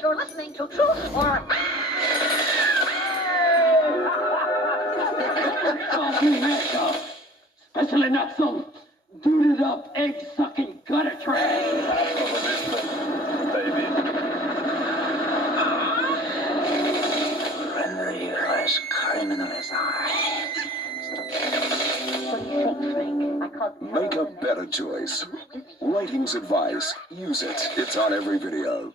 that you're listening to Truth or... Especially not some booted up, egg-sucking gutter trash. Baby. Render you as criminal as I. What do you think, Frank? I called... Make a better choice. Ratings advice. Use it. It's on every video.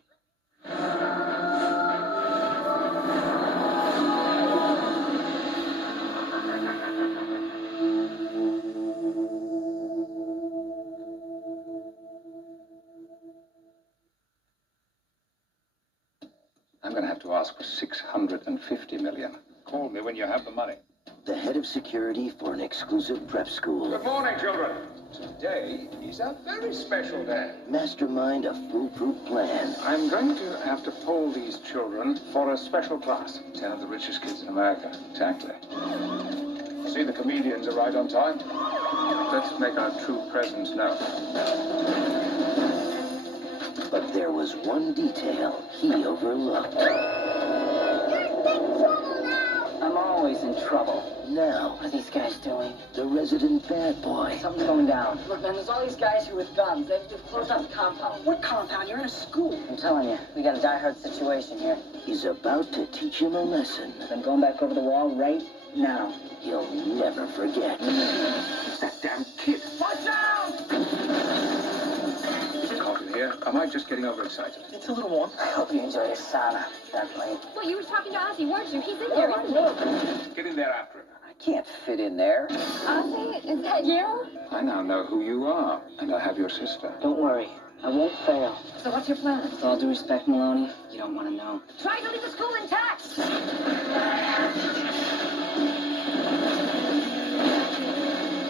I'm going to have to ask for 650 million. Call me when you have the money. The head of security for an exclusive prep school. Good morning, children. Today is a very special day. Mastermind a foolproof plan. I'm going to have to poll these children for a special class. 10 of the richest kids in America. Exactly. See, the comedians are right on time. Let's make our true presence known. But there was one detail he overlooked. I'm always in trouble. Now, What are these guys doing? the resident bad boy Something's going down. Look, man, there's all these guys here with guns. They've closed up the compound. What compound? You're in a school. I'm telling you, we got a die-hard situation here. is about to teach him a lesson I'm going back over the wall right now. he'll never forget. It's that damn kid. Watch out! Is it cold in here? Am I just getting overexcited? It's a little warm. I hope you enjoy your sauna, Bentley. Well, you were talking to Ozzy, weren't you? He's in there, isn't he? Get in there after him. I can't fit in there. Ozzy, is that you? I now know who you are, and I have your sister. Don't worry, I won't fail. So what's your plan? With all due respect, Maloney, you don't want to know. Try to leave the school intact.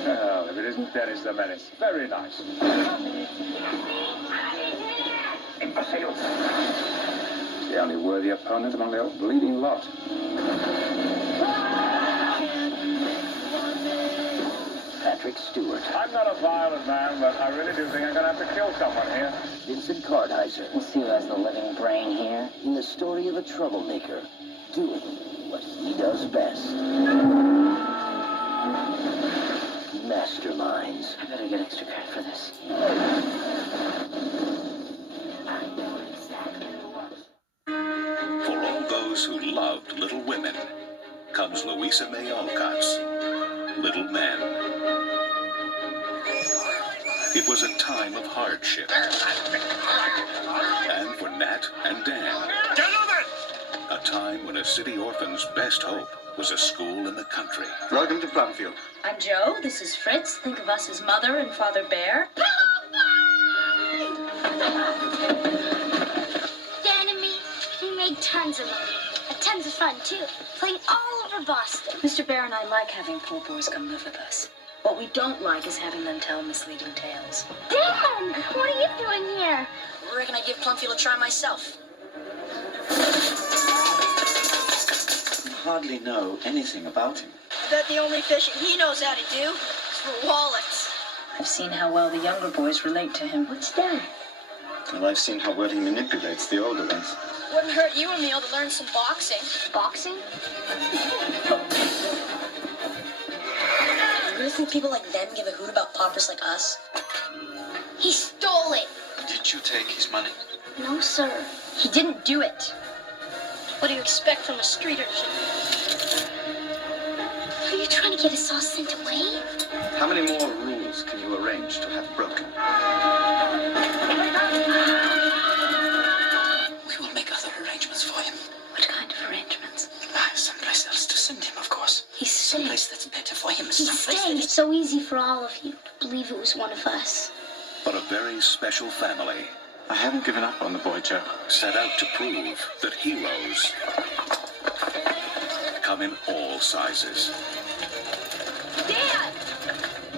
Well, if it isn't Dennis the Menace. Very nice. Imbeciles. He's the only worthy opponent among the old bleeding lot. Patrick Stewart, I'm not a violent man, but I really do think I'm going to have to kill someone here. Vincent Kartheiser, We'll see who has the living brain here. in the story of a troublemaker, doing what he does best. Masterminds. I better get extra credit for this. For all those who loved Little Women, comes Louisa May Alcott's Little Men. It was a time of hardship. And for Nat and Dan, a time when a city orphan's best hope was a school in the country. Welcome to Plumfield. I'm Joe. This is Fritz. Think of us as Mother and Father Bear. Dan and me, we made tons of money. Tons of fun, too. Playing all over Boston. Mr. Bear and I like having poor boys come live with us. What we don't like is having them tell misleading tales. Dan, what are you doing here? I reckon I'd give Plumfield a try myself. Hardly know anything about him. I bet the only fishing he knows how to do is for wallets. I've seen how well the younger boys relate to him. What's that? Well, I've seen how well he manipulates the older ones. Wouldn't hurt you or me to learn some boxing. Boxing? You really think people like them give a hoot about paupers like us? He stole it. Did you take his money? No, sir. He didn't do it. What do you expect from a street urchin? Are you trying to get us all sent away? How many more rules can you arrange to have broken? We will make other arrangements for him. What kind of arrangements? Someplace else to send him, of course. He's sick. Someplace that's better for him. He's Someplace staying. that It's so easy for all of you to believe it was one of us. But a very special family I haven't given up on the boy, Joe. set out to prove that heroes come in all sizes. Dan!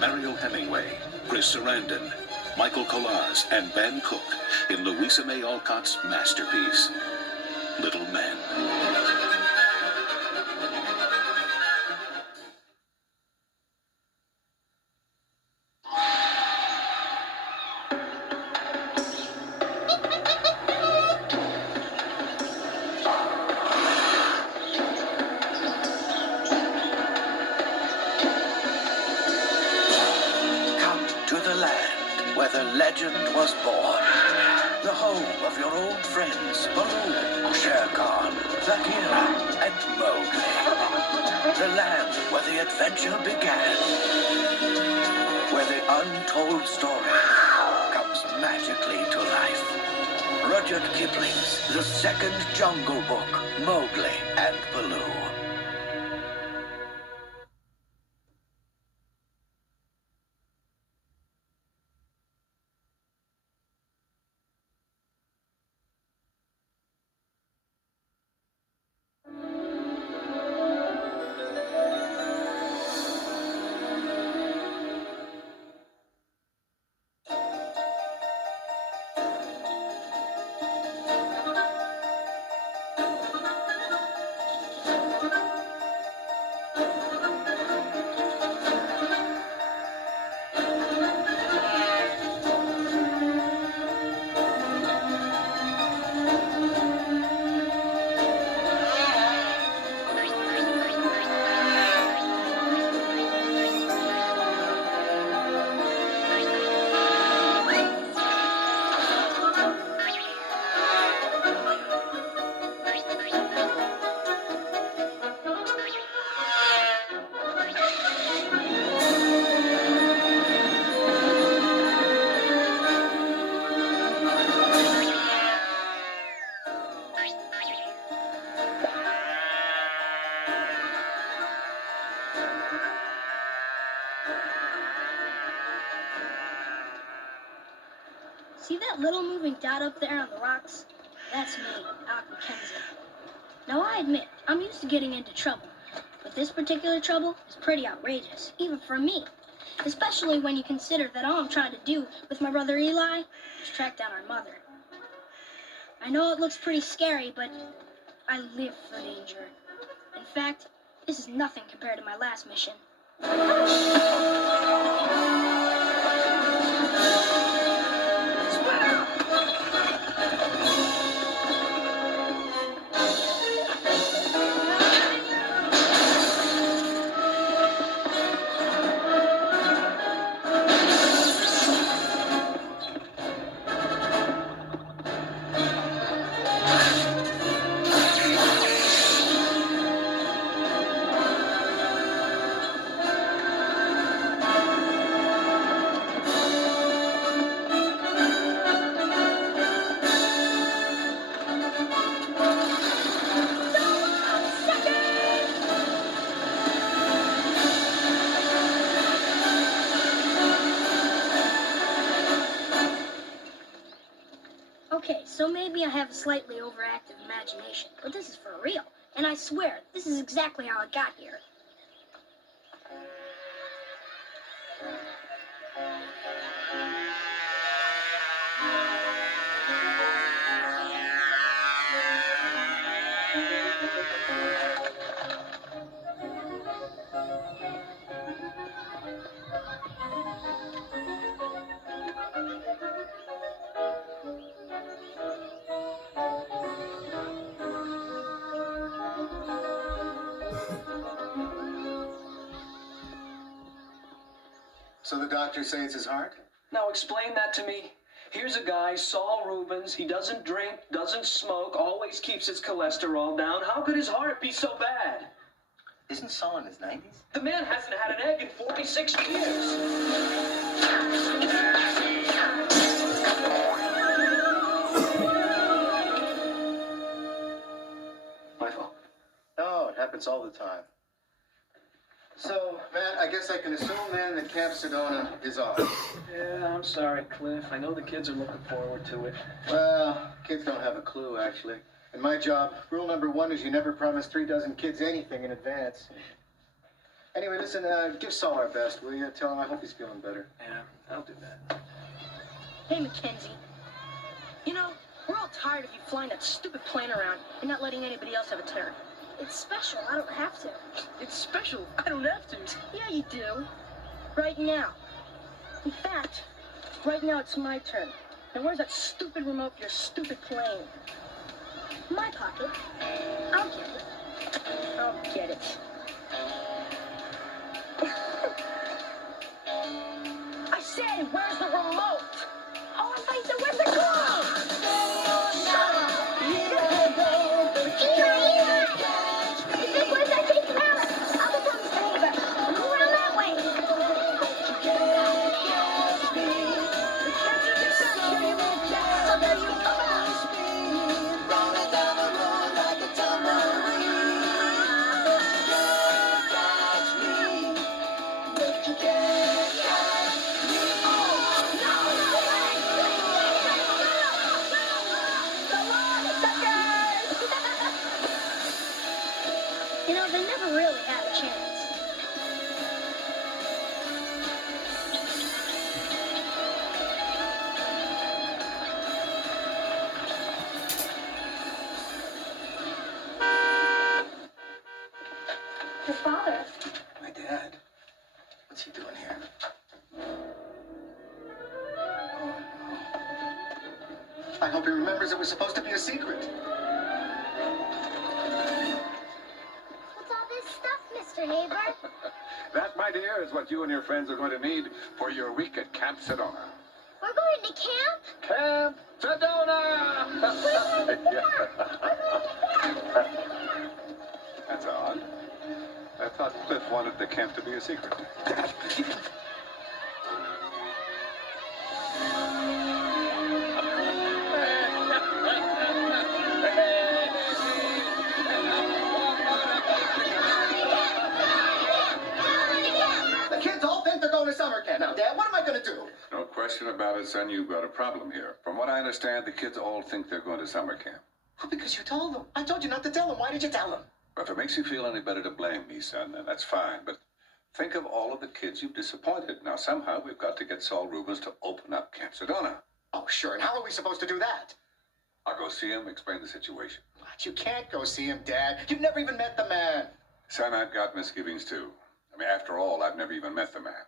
Mariel Hemingway, Chris Sarandon, Michael Collaz, and Ben Cook in Louisa May Alcott's masterpiece, Little Men. where the legend was born. The home of your old friends, Baloo, Shere Khan, Bagheera, and Mowgli. The land where the adventure began. Where the untold story comes magically to life. Rudyard Kipling's The Second Jungle Book, Mowgli and Baloo. See that little moving dot up there on the rocks? That's me, Alec Mackenzie. Now I admit, I'm used to getting into trouble, but this particular trouble is pretty outrageous, even for me. Especially when you consider that all I'm trying to do with my brother Eli is track down our mother. I know it looks pretty scary, but I live for danger. In fact, this is nothing compared to my last mission. Okay, so maybe I have a slightly overactive imagination, but this is for real. And I swear, this is exactly how I got here. So the doctors say it's his heart? Now explain that to me. Here's a guy, Saul Rubens. He doesn't drink, doesn't smoke, always keeps his cholesterol down. How could his heart be so bad? Isn't Saul in his 90s? The man hasn't had an egg in 46 years. My fault. No, it happens all the time. So, Matt, I guess I can assume then that Camp Sedona is off. Yeah, I'm sorry, Cliff. I know the kids are looking forward to it. Well, kids don't have a clue, actually. In my job, rule number 1 is you never promise 36 kids anything in advance. Anyway, listen, give Saul our best, will you? Tell him I hope he's feeling better. Yeah, I'll do that. Hey, Mackenzie. You know, we're all tired of you flying that stupid plane around and not letting anybody else have a turn. It's special. I don't have to. It's special. I don't have to. Yeah, you do. Right now. In fact, right now it's my turn. Now where's that stupid remote for your stupid plane? My pocket. I'll get it. I'll get it. I said, where's the remote? like the Wizard Claw! The big ones are chasing Alice. I'll become Saber. Move around that way. So there you go. You know, they never really had a chance. Your father. My dad? What's he doing here? I hope he remembers it was supposed to be a secret. What's all this stuff, Mr. Haber? That, my dear, is what you and your friends are going to need for your week at Camp Sedona. We're going to camp? Camp Sedona! That's odd. I thought Cliff wanted the camp to be a secret. The kids all think they're going to summer camp. Now, Dad, what am I going to do? No question about it, son. You've got a problem here. From what I understand, the kids all think they're going to summer camp. Well, because you told them. I told you not to tell them. Why did you tell them? Well, if it makes you feel any better to blame me, son, then that's fine. But think of all of the kids you've disappointed. Now, somehow we've got to get Saul Rubens to open up Camp Sedona. Oh, sure. And how are we supposed to do that? I'll go see him, explain the situation. What? You can't go see him, Dad. You've never even met the man. Son, I've got misgivings, too. I mean, after all, I've never even met the man.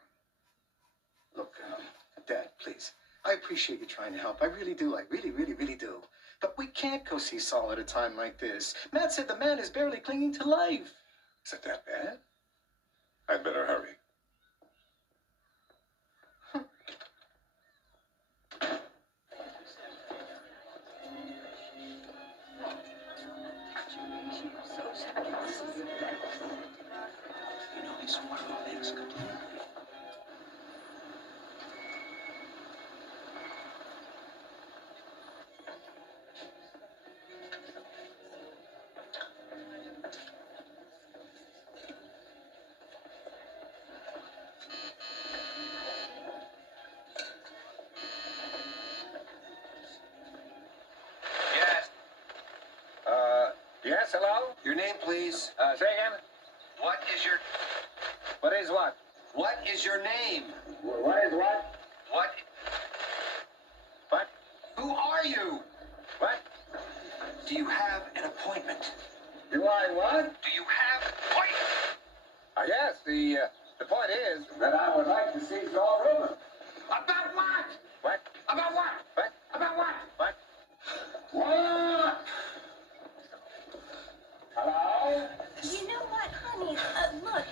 Look, Dad, please. I appreciate you trying to help. I really do. I really, really, really do. But we can't go see Saul at a time like this. Matt said the man is barely clinging to life. Is it that bad? I'd better hurry. Yes, hello? Your name, please. Say again? What is your... What is what? What is your name? What is what? What... What? Who are you? What? Do you have an appointment? Do I what? Do you have... Point! Yes, the point is that I would like to see Saul Rubens. About what? What? About what? What? About what? What? What? Hello? You know what, honey? Look,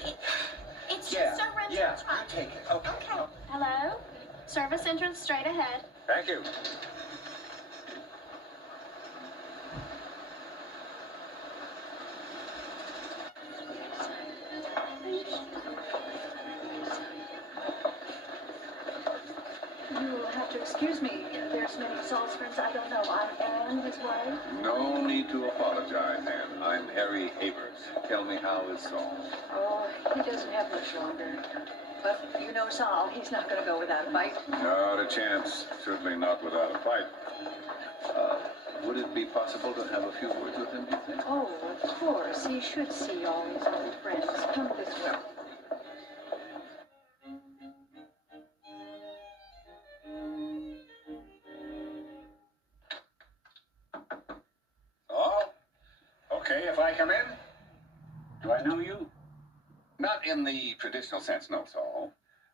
it's Yeah, just our rental yeah, truck. I'll take it. Okay. Hello? Service entrance straight ahead. Thank you. You'll have to excuse me. There's many Saul's friends I don't know. I'm Anne, his wife. No need to apologize, Anne. I'm Harry Havers. Tell me, how is Saul? Oh, he doesn't have much longer. But you know Saul, he's not going to go without a fight. Not a chance. Certainly not without a fight. Would it be possible to have a few words with him, do you think? Oh, of course. He should see all his old friends. Come this way. Oh? Okay, if I come in? Do I know you? Not in the traditional sense, no, Saul.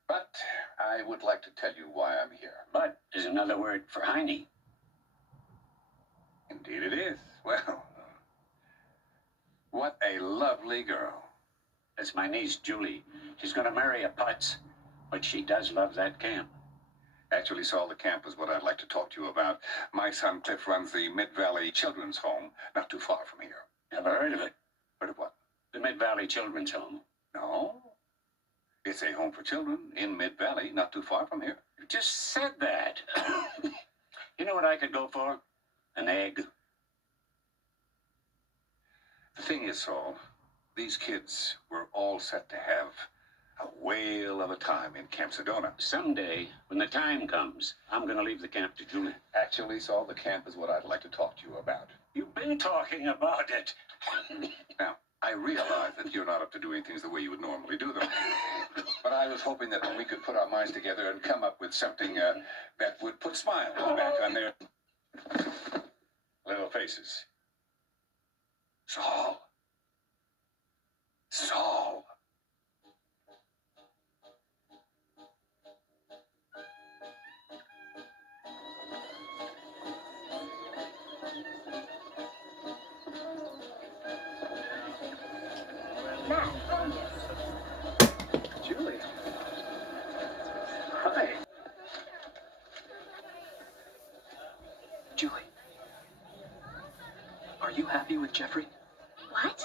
But I would like to tell you why I'm here. But is another word for Heine. Indeed it is. Well, what a lovely girl. That's my niece, Julie. She's going to marry a putz, but she does love that camp. Actually, Saul, the camp is what I'd like to talk to you about. My son Cliff runs the Mid-Valley Children's Home, not too far from here. Never heard of it. Heard of what? The Mid-Valley Children's Home. No. It's a home for children in Mid-Valley, not too far from here. You just said that. You know what I could go for? An egg. The thing is, Saul, these kids were all set to have a whale of a time in Camp Sedona. Someday, when the time comes, I'm going to leave the camp to Julie. Actually, Saul, the camp is what I'd like to talk to you about. You've been talking about it. Now, I realize that you're not up to doing things the way you would normally do them. But I was hoping that we could put our minds together and come up with something that would put smiles back on their little faces. Saul. Saul. Matt. Julie. Hi. Julie. Are you happy with Jeffrey? What?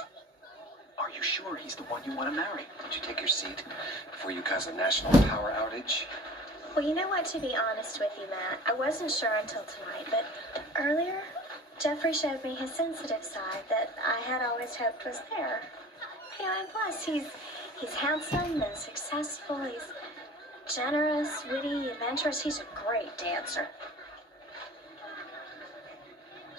Are you sure he's the one you want to marry? Would you take your seat before you cause a national power outage? Well, you know what, to be honest with you, Matt, I wasn't sure until tonight, but earlier, Jeffrey showed me his sensitive side that I had always hoped was there. You know, and plus, he's handsome and successful, he's generous, witty, adventurous, he's a great dancer.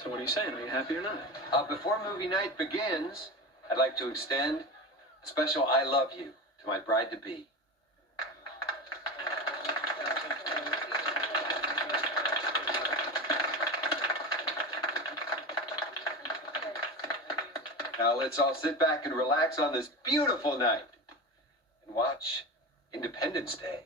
So what are you saying? Are you happy or not? Before movie night begins, I'd like to extend a special I love you to my bride-to-be. Now let's all sit back and relax on this beautiful night and watch Independence Day.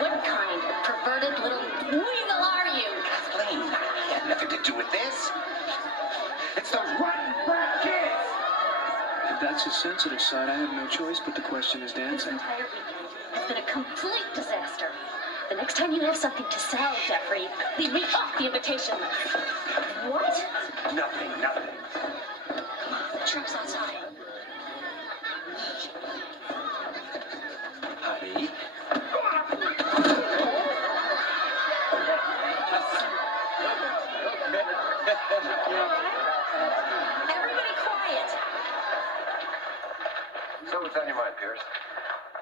What kind of perverted little weasel are you? Kathleen, I had nothing to do with this. It's those rotten brat kids! If that's his sensitive side, I have no choice but to question his This dancing. entire weekend has been a complete disaster. The next time you have something to sell, Jeffrey, leave me off the invitation list. What? Nothing. Come on, the truck's outside. Honey. Everybody quiet. So what's on your mind, Pierce?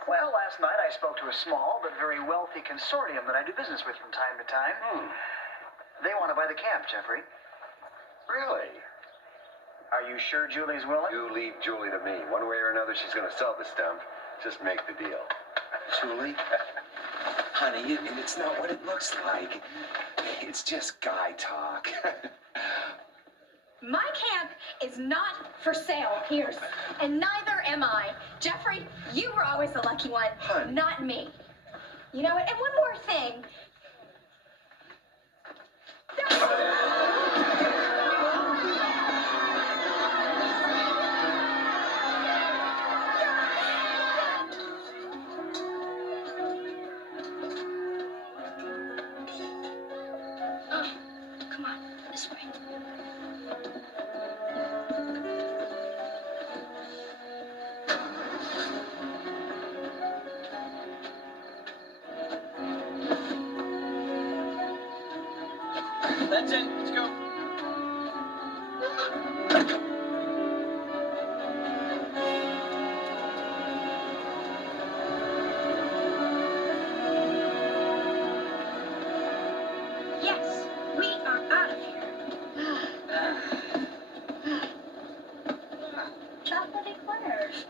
Well, last night I spoke to a small but very wealthy consortium that I do business with from time to time. They want to buy the camp, Jeffrey. Really? Are you sure Julie's willing? You leave Julie to me. One way or another, she's gonna sell the stump. Just make the deal. Julie? Honey, it's not what it looks like. It's just guy talk. My camp is not for sale, Pierce. And neither am I. Jeffrey, you were always the lucky one, not me. You know what? And one more thing. Come on, this way. That's it. Let's go. Yes, we are out of here. Chocolate eclairs.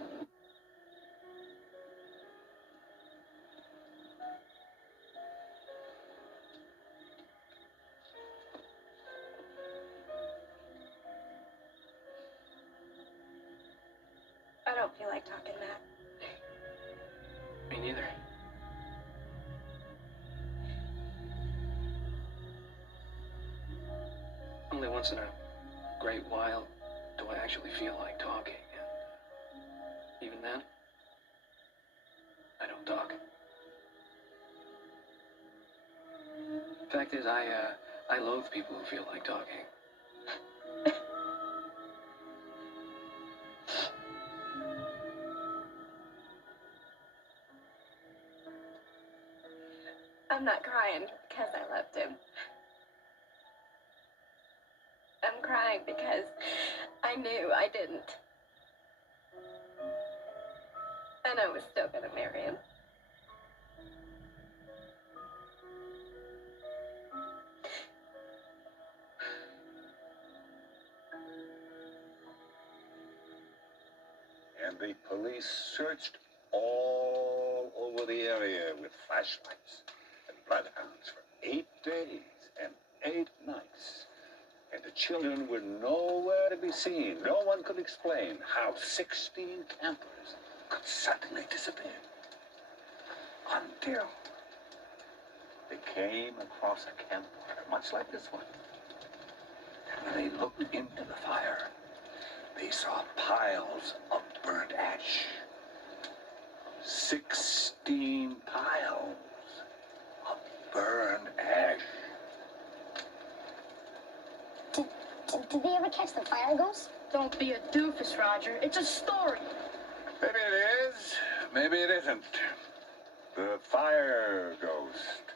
feel like talking, Matt. Me neither. Only once in a great while do I actually feel like talking. And even then, I don't talk. Fact is, I loathe people who feel like talking. I'm not crying because I left him. I'm crying because I knew I didn't. And I was still gonna marry him. And the police searched all over the area with flashlights and bloodhounds for 8 days and 8 nights. And the children were nowhere to be seen. No one could explain how 16 campers could suddenly disappear. Until they came across a campfire, much like this one. And when they looked into the fire, they saw piles of burnt ash. 16 piles of burned ash. Did they ever catch the fire ghost? Don't be a doofus, Roger. It's a story. Maybe it is, maybe it isn't. The fire ghost.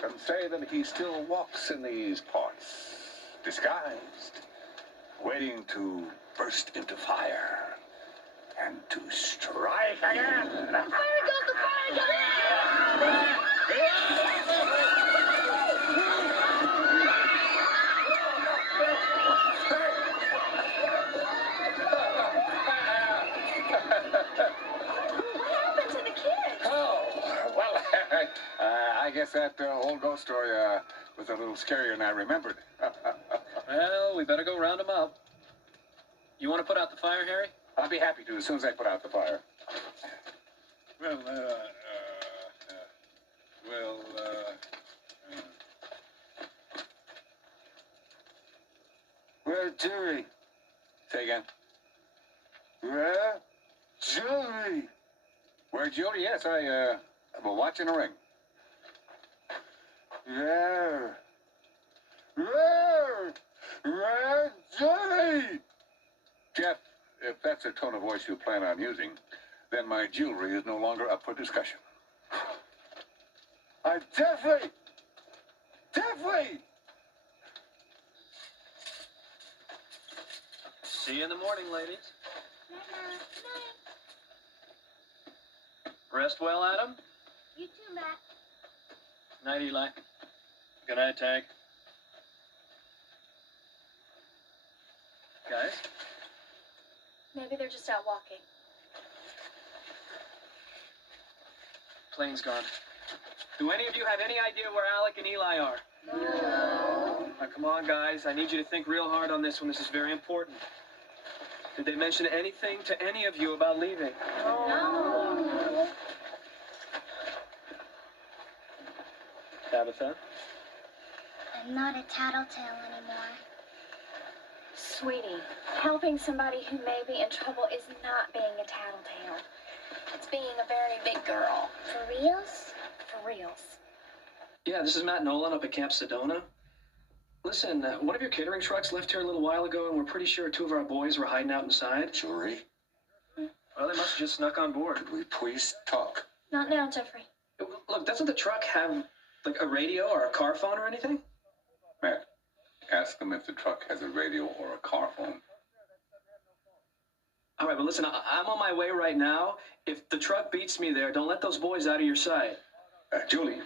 Some say that he still walks in these parts, disguised, waiting to burst into fire and to strike again. The fire ghost! The fire ghost! I guess that old ghost story was a little scarier than I remembered. Well, we better go round them up. You want to put out the fire, Harry? I'll be happy to as soon as I put out the fire. Where's Jerry? Say again. Where? Jerry! Where, Julie? Yes, I'm watching a ring. Where? Jerry! Jeff, if that's the tone of voice you plan on using, then my jewelry is no longer up for discussion. Jeffrey! See you in the morning, ladies. Rest well, Adam. You too, Matt. Night, Eli. Good night, Tag. Guys? Maybe they're just out walking. Plane's gone. Do any of you have any idea where Alec and Eli are? No. Now, come on, guys. I need you to think real hard on this one. This is very important. Did they mention anything to any of you about leaving? No. Tabitha? I'm not a tattletale anymore. Sweetie, helping somebody who may be in trouble is not being a tattletale. It's being a very big girl. For reals? For reals. Yeah, this is Matt Nolan up at Camp Sedona. Listen, one of your catering trucks left here a little while ago, and we're pretty sure 2 of our boys were hiding out inside. Jury? Well, they must have just snuck on board. Could we please talk? Not now, Jeffrey. Look, doesn't the truck have, like, a radio or a car phone or anything? Matt, ask them if the truck has a radio or a car phone. All right, but listen, I'm on my way right now. If the truck beats me there, don't let those boys out of your sight. Julie,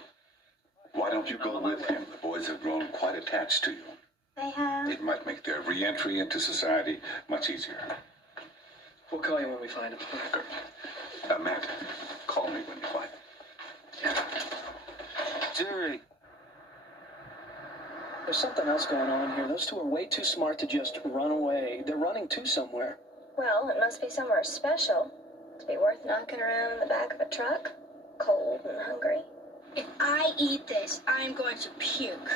why don't you go with him? The boys have grown quite attached to you. They have. It might make their re-entry into society much easier. We'll call you when we find him. Matt, call me when you find him. Yeah. Jerry. There's something else going on here. Those 2 are way too smart to just run away. They're running to somewhere. Well, it must be somewhere special to be worth knocking around in the back of a truck, cold and hungry. If I eat this, I'm going to puke.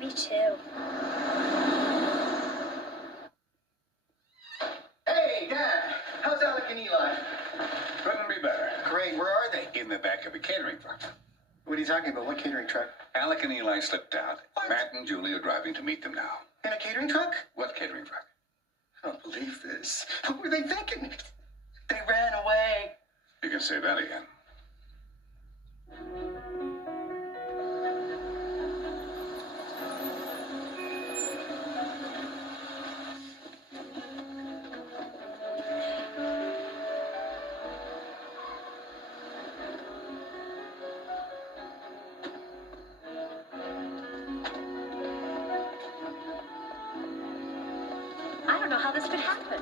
Me too. Hey, Dad! How's Alec and Eli? Couldn't be better. Great, where are they? In the back of a catering truck. What are you talking about? What catering truck? Alec and Eli slipped out. What? Matt and Julie are driving to meet them now. In a catering truck? What catering truck? I don't believe this. What were they thinking? They ran away. You can say that again. I don't know how this could happen.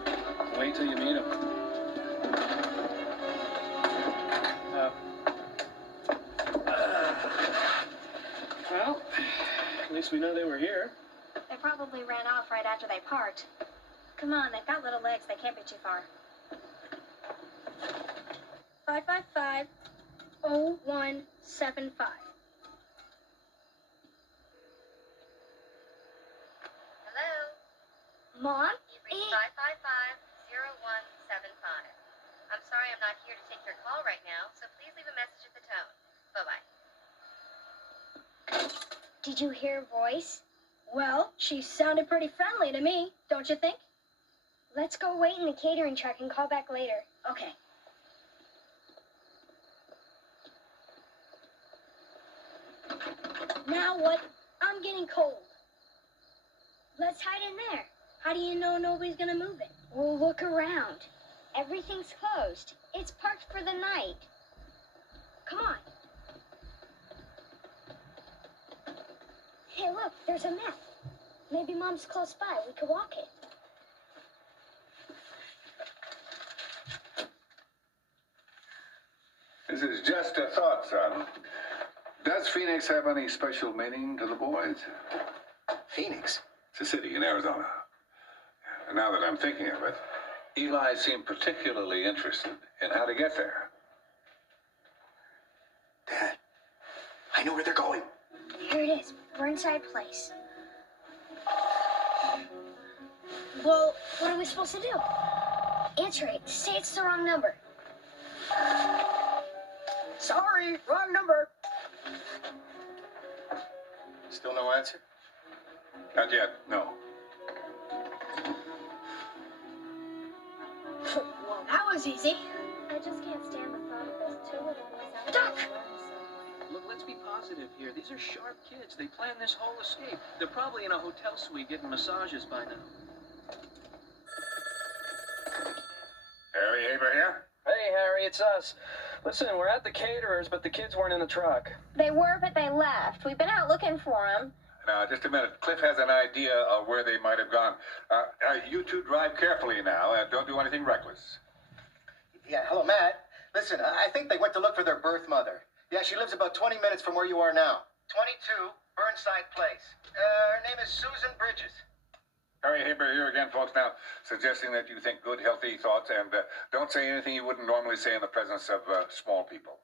Wait till you meet him. Well, at least we know they were here. They probably ran off right after they parked. Come on, they've got little legs. They can't be too far. 555-0175. Hello? Mom? You've reached 555-0175. I'm sorry I'm not here to take your call right now, so please leave a message at the tone. Bye-bye. Did you hear her voice? Well, she sounded pretty friendly to me, don't you think? Let's go wait in the catering truck and call back later. Okay. Now what? I'm getting cold. Let's hide in there. How do you know nobody's gonna move it? We'll look around. Everything's closed. It's parked for the night. Come on. Hey, look, there's a map. Maybe Mom's close by. We could walk it. This is just a thought, son. Does Phoenix have any special meaning to the boys? Phoenix? It's a city in Arizona. And now that I'm thinking of it, Eli seemed particularly interested in how to get there. Dad, I know where they're going. Here it is. Burnside Place. Well, What are we supposed to do? Answer it. Say it's the wrong number. Sorry, wrong number. Still no answer? Not yet, no. well, that was easy. I just can't stand the thought of those two little ones. Duck! Look, let's be positive here. These are sharp kids. They planned this whole escape. They're probably in a hotel suite getting massages by now. Harry Haber here? Hey, Harry, it's us. Listen, we're at the caterers, but the kids weren't in the truck. They were, but they left. We've been out looking for them. Now, just a minute. Cliff has an idea of where they might have gone. You two drive carefully now. Don't do anything reckless. Yeah, hello, Matt. Listen, I think they went to look for their birth mother. Yeah, she lives about 20 minutes from where you are now. 22, Burnside Place. Her name is Susan Bridges. Harry Haber here again, folks. Now, suggesting that you think good, healthy thoughts and don't say anything you wouldn't normally say in the presence of small people.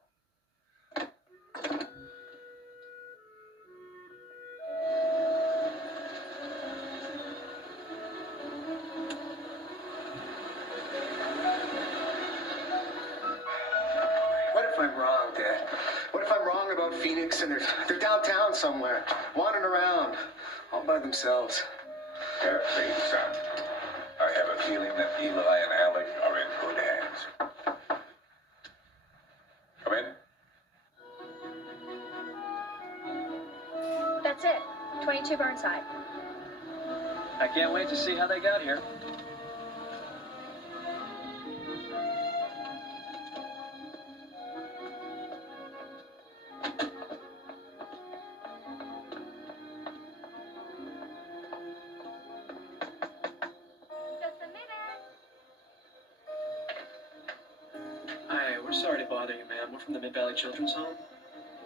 What if I'm wrong, Dad? What if I'm wrong about Phoenix and they're downtown somewhere, wandering around, all by themselves? Have faith, son. I have a feeling that Eli and Alec are in good hands. Come in. That's it. 22 Burnside. I can't wait to see how they got here. Hi, we're sorry to bother you, ma'am. We're from the Mid-Valley Children's Home.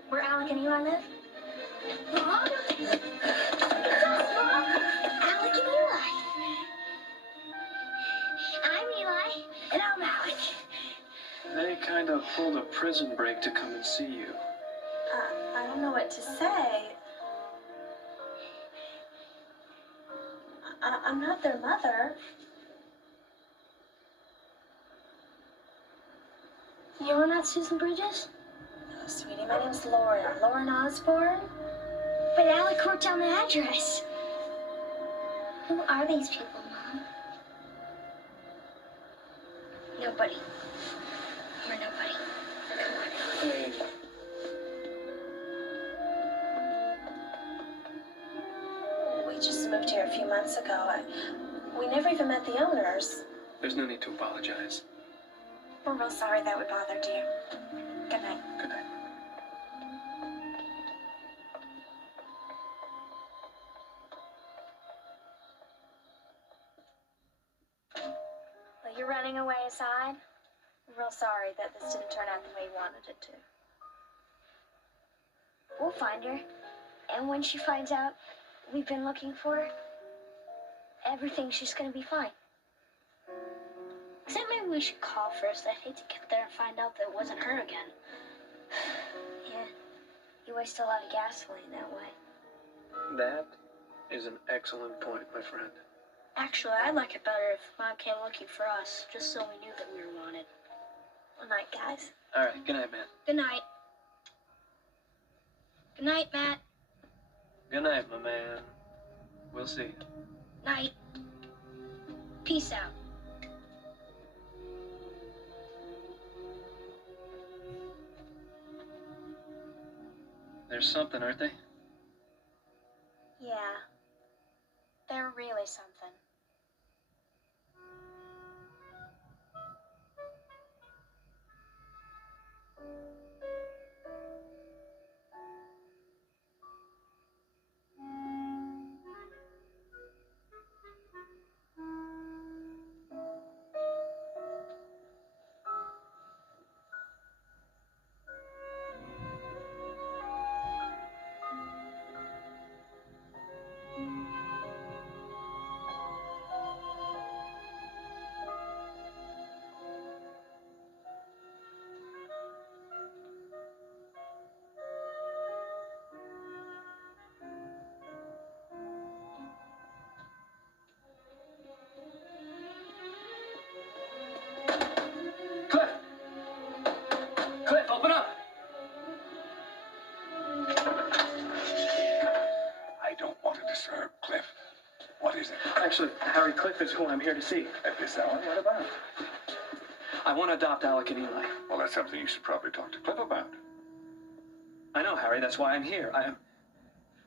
Where Alec and Eli live? Mom? It's us, Mom. Alec and Eli. I'm Eli. I kind of pulled a prison break to come and see you. I don't know what to say. I'm not their mother. You're not Susan Bridges? No, sweetie, my name's Lauren. Lauren Osborne. But Alec wrote down the address. Who are these people, Mom? Nobody. We're nobody. Come on. We just moved here a few months ago. We never even met the owners. There's no need to apologize. We're real sorry that we bothered you. Good night. Good night. Well, you're running away aside. I'm real sorry that this didn't turn out the way you wanted it to. We'll find her. And when she finds out we've been looking for her, she's gonna be fine. Except maybe we should call first. I'd hate to get there and find out that it wasn't her again. Yeah, you waste a lot of gasoline that way. That is an excellent point, my friend. Actually, I'd like it better if Mom came looking for us, just so we knew that we were wanted. Good night, guys. All right, good night, Matt. Good night. Good night, Matt. Good night, my man. We'll see you. Night. Peace out. There's something, aren't they? Yeah. They're really something. Cliff! Cliff, open up! I don't want to disturb Cliff. What is it? Actually, Harry, Cliff is who I'm here to see. At this hour? What about? I want to adopt Alec and Eli. Well, that's something you should probably talk to Cliff about. I know, Harry. That's why I'm here.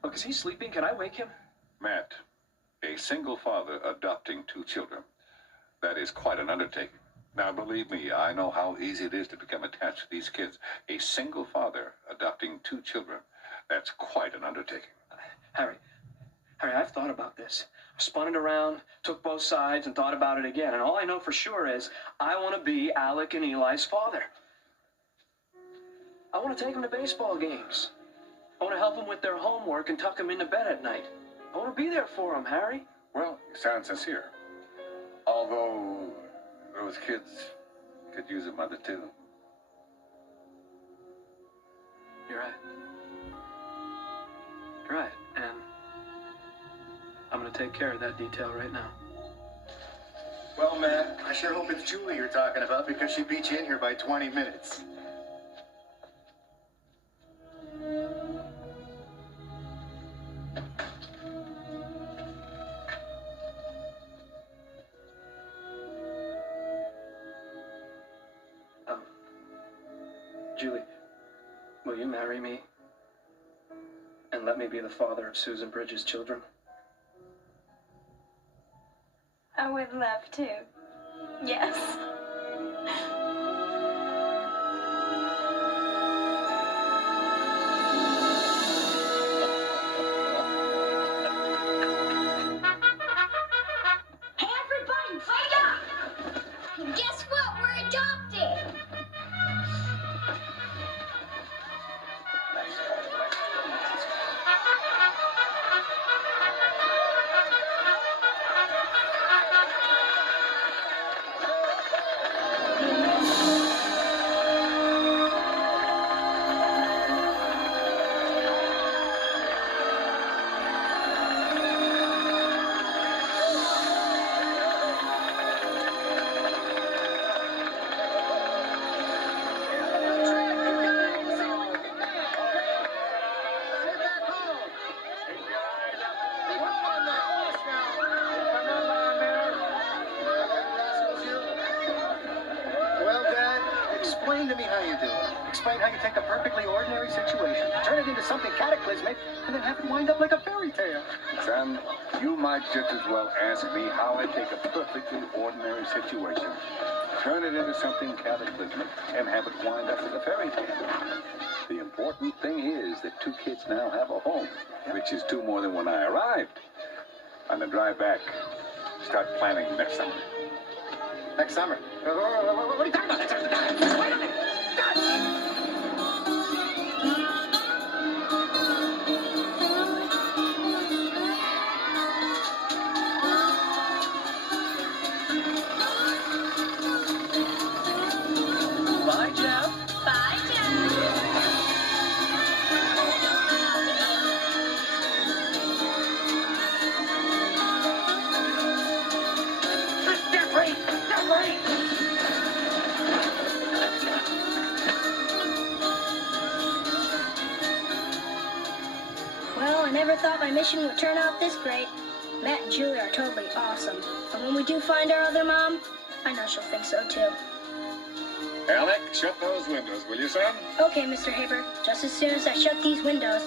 Look, is he sleeping? Can I wake him? Matt, a single father adopting 2 children. That is quite an undertaking. Now, believe me, I know how easy it is to become attached to these kids. A single father adopting 2 children. That's quite an undertaking. Harry, I've thought about this. I spun it around, took both sides, and thought about it again. And all I know for sure is I want to be Alec and Eli's father. I want to take them to baseball games. I want to help them with their homework and tuck them into bed at night. I want to be there for them, Harry. Well, you sound sincere. Although those kids could use a mother too. You're right. You're right. And I'm going to take care of that detail right now. Well, Matt, I sure hope it's Julie you're talking about because she beat you in here by 20 minutes. Julie, will you marry me and let me be the father of Susan Bridges' children? I would love to. Yes. Hey, everybody, wake up! Guess what? We're adopted! Explain to me how you do it. Explain how you take a perfectly ordinary situation, turn it into something cataclysmic, and then have it wind up like a fairy tale. Son, you might just as well ask me how I take a perfectly ordinary situation, turn it into something cataclysmic, and have it wind up like a fairy tale. The important thing is that two kids now have a home, which is two more than when I arrived. On the drive back, start planning next summer. Next summer? What are you talking about? Wait a minute! Bye, Jeff. Bye, Jeff. Jeffrey! Jeffrey! Well, I never thought my mission would turn out this great. Matt and Julie are totally awesome. And when we do find our other mom, I know she'll think so too. Alec, shut those windows, will you, son? Okay, Mr. Haber. Just as soon as I shut these windows.